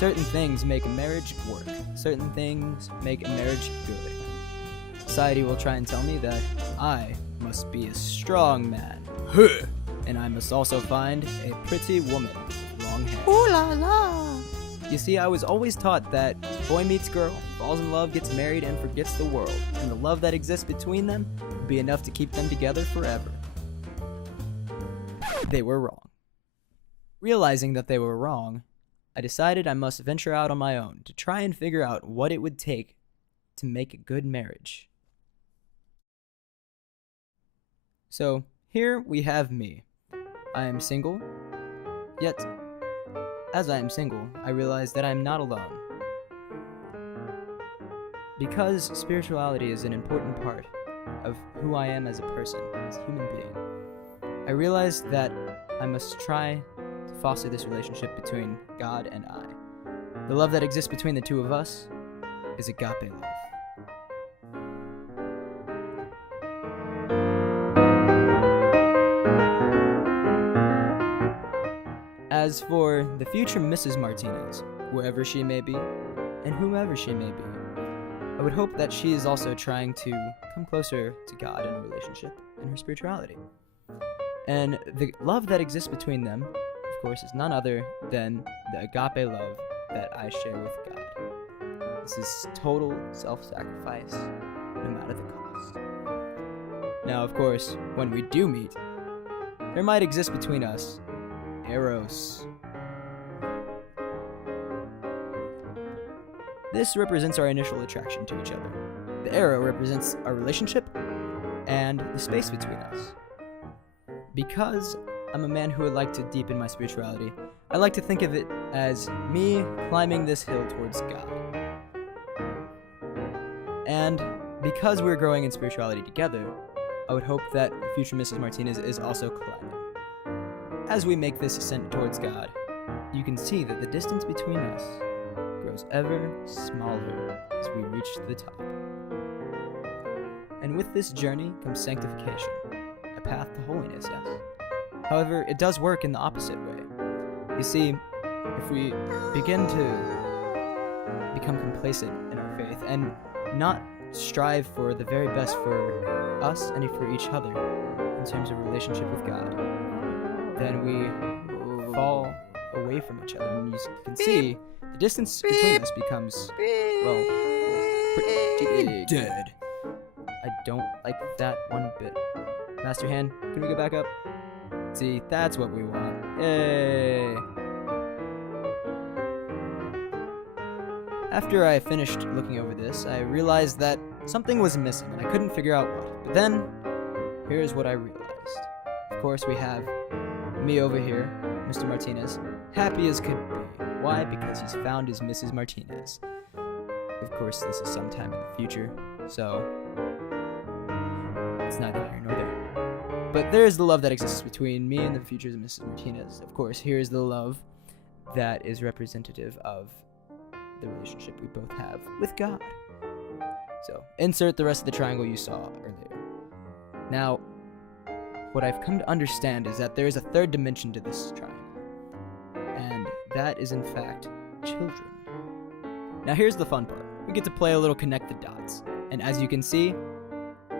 certain things make a marriage work. Certain things make a marriage good. Society will try and tell me that I must be a strong man. And I must also find a pretty woman with long hair. Ooh la la. You see, I was always taught that boy meets girl, falls in love, gets married, and forgets the world. And the love that exists between them will be enough to keep them together forever. They were wrong. Realizing that they were wrong, I decided I must venture out on my own to try and figure out what it would take to make a good marriage. So, here we have me. I am single, yet, as I am single, I realize that I am not alone. Because spirituality is an important part of who I am as a person, as a human being, I realized that I must try to foster this relationship between God and I. The love that exists between the two of us is agape love. As for the future Mrs. Martinez, wherever she may be, and whomever she may be, I would hope that she is also trying to come closer to God in a relationship and her spirituality. And the love that exists between them, of course, is none other than the agape love that I share with God. This is total self-sacrifice, no matter the cost. Now, of course, when we do meet, there might exist between us Eros. This represents our initial attraction to each other. The arrow represents our relationship and the space between us. Because I'm a man who would like to deepen my spirituality, I like to think of it as me climbing this hill towards God. And because we're growing in spirituality together, I would hope that the future Mrs. Martinez is also climbing. As we make this ascent towards God, you can see that the distance between us grows ever smaller as we reach the top. And with this journey comes sanctification, a path to holiness, yes. However, it does work in the opposite way. You see, if we begin to become complacent in our faith and not strive for the very best for us and for each other in terms of relationship with God, then we fall away from each other. And you can see the distance between us becomes, well, pretty dead. I don't like that one bit. Master Hand, can we go back up? See, that's what we want. Yay! After I finished looking over this, I realized that something was missing and I couldn't figure out what. But then, here's what I realized. Of course, we have me over here, Mr. Martinez, happy as could be. Why? Because he's found his Mrs. Martinez. Of course, this is sometime in the future, so it's neither here nor there. But there is the love that exists between me and the future Mrs. Martinez. Of course, here is the love that is representative of the relationship we both have with God. So, insert the rest of the triangle you saw earlier. Now, what I've come to understand is that there is a third dimension to this triangle, and that is in fact children. Now here's the fun part. We get to play a little connect the dots, and as you can see,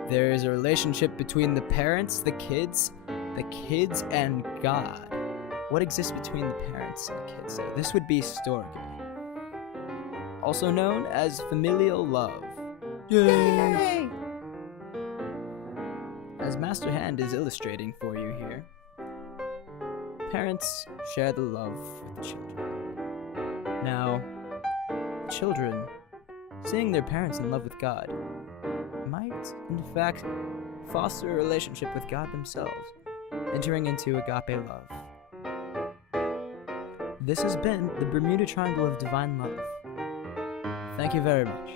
there is a relationship between the parents, the kids, and God. What exists between the parents and the kids? So this would be storge, also known as familial love. Yay! As Master Hand is illustrating for you here, parents share the love with the children. Now, children, seeing their parents in love with God, might, in fact, foster a relationship with God themselves, entering into agape love. This has been the Bermuda Triangle of Divine Love. Thank you very much.